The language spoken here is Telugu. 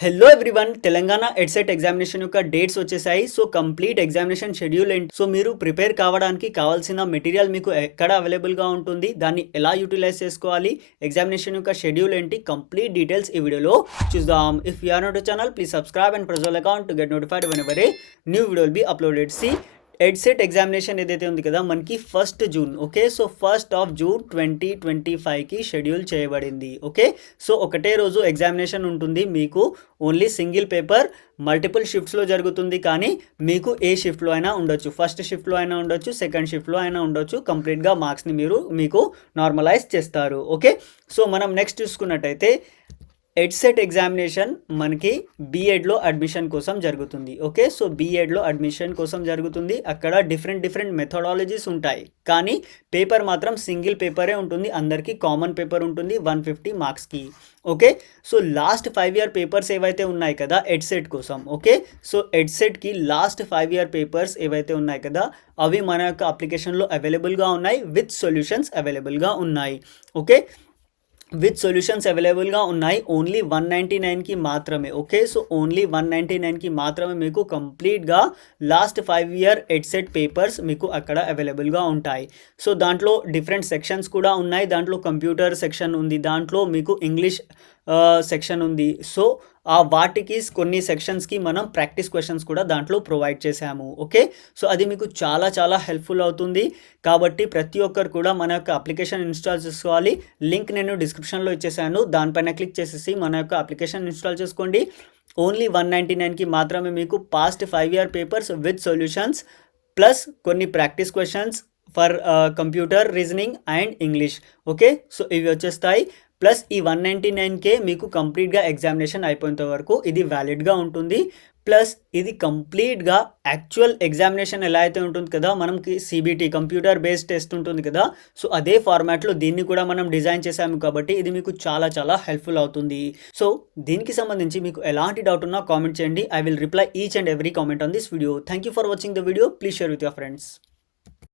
Hello everyone Telangana EdCET examination యొక్క డేట్స్ వచ్చేసాయి. సో కంప్లీట్ ఎగ్జామినేషన్ షెడ్యూల్ ఏంటి, సో మీరు ప్రిపేర్ కావడానికి కావాల్సిన మెటీరియల్ మీకు ఎక్కడ అవైలబుల్గా ఉంటుంది, దాన్ని ఎలా యూటిలైజ్ చేసుకోవాలి, ఎగ్జామినేషన్ యొక్క షెడ్యూల్ ఏంటి, కంప్లీట్ డీటెయిల్స్ ఈ వీడియోలో చూద్దాం. If you are not channel please subscribe and press bell account to get notified whenever a new video will be uploaded. C EdCET examination ఏదైతే ఉంది కదా మనకి 1st June, okay. So 1st of June 2025కి షెడ్యూల్ చేయబడింది, ఓకే. సో ఒకటే రోజు ఎగ్జామినేషన్ ఉంటుంది మీకు. ఓన్లీ సింగిల్ పేపర్ మల్టిపుల్ షిఫ్ట్స్లో జరుగుతుంది, కానీ మీకు ఏ షిఫ్ట్లో అయినా ఉండొచ్చు. ఫస్ట్ షిఫ్ట్లో అయినా ఉండొచ్చు, సెకండ్ షిఫ్ట్లో అయినా ఉండొచ్చు. కంప్లీట్గా మార్క్స్ని మీకు నార్మలైజ్ చేస్తారు, ఓకే. సో మనం నెక్స్ట్ చూసుకున్నట్టయితే ఎడ్సెట్ ఎగ్జామినేషన్ మనకి బీఎడ్లో అడ్మిషన్ కోసం జరుగుతుంది, ఓకే. సో బీఎడ్లో అడ్మిషన్ కోసం జరుగుతుంది. అక్కడ డిఫరెంట్ మెథడాలజీస్ ఉంటాయి, కానీ పేపర్ మాత్రం సింగిల్ పేపరే ఉంటుంది. అందరికీ కామన్ పేపర్ ఉంటుంది 150 మార్క్స్కి, okay. So last 5 year papers ఏవైతే ఉన్నాయి కదా ఎడ్సెట్ కోసం, ఓకే. సో ఎడ్సెట్కి లాస్ట్ 5 ఇయర్ పేపర్స్ ఏవైతే ఉన్నాయి కదా అవి మన యొక్క అప్లికేషన్లో అవైలబుల్గా ఉన్నాయి, విత్ సొల్యూషన్స్ అవైలబుల్గా ఉన్నాయి, ఓకే. విత్ సొల్యూషన్స్ అవైలబుల్గా ఉన్నాయి. ఓన్లీ 199కి మాత్రమే, ఓకే. సో ఓన్లీ 199కి మాత్రమే మీకు కంప్లీట్గా లాస్ట్ 5 ఇయర్ ఎడ్సెట్ పేపర్స్ మీకు అక్కడ అవైలబుల్గా ఉంటాయి. సో దాంట్లో డిఫరెంట్ సెక్షన్స్ కూడా ఉన్నాయి. దాంట్లో కంప్యూటర్ సెక్షన్ ఉంది, దాంట్లో మీకు ఇంగ్లీష్ సెక్షన్ ఉంది. సో వాటికి కొన్ని సెక్షన్స్కి మనం ప్రాక్టీస్ క్వశ్చన్స్ కూడా దాంట్లో ప్రొవైడ్ చేసాము, ఓకే. సో అది మీకు చాలా హెల్ప్ఫుల్ అవుతుంది. కాబట్టి ప్రతి ఒక్కరు కూడా మన యొక్క అప్లికేషన్ ఇన్స్టాల్ చేసుకోవాలి. లింక్ నేను డిస్క్రిప్షన్లో ఇచ్చేసాను, దానిపైన క్లిక్ చేసేసి మన యొక్క అప్లికేషన్ ఇన్స్టాల్ చేసుకోండి. ఓన్లీ 199కి మాత్రమే మీకు past 5 year papers with solutions plus కొన్ని practice questions for computer, reasoning and English, okay. So ఇవి వచ్చేస్తాయి. ప్లస్ ఈ 199కే మీకు కంప్లీట్గా ఎగ్జామినేషన్ అయిపోయేంత వరకు ఇది వ్యాలిడ్గా ఉంటుంది. ప్లస్ ఇది కంప్లీట్గా యాక్చువల్ ఎగ్జామినేషన్ ఎలా అయితే ఉంటుంది కదా, మనకి సిబిటి కంప్యూటర్ బేస్డ్ టెస్ట్ ఉంటుంది కదా, సో అదే ఫార్మాట్లో దీన్ని కూడా మనం డిజైన్ చేసాము. కాబట్టి ఇది మీకు చాలా హెల్ప్ఫుల్ అవుతుంది. సో దీనికి సంబంధించి మీకు ఎలాంటి డౌట్ ఉన్నా కామెంట్ చేయండి. I will reply each and every comment on this video. Thank you for watching the video. Please share with your friends.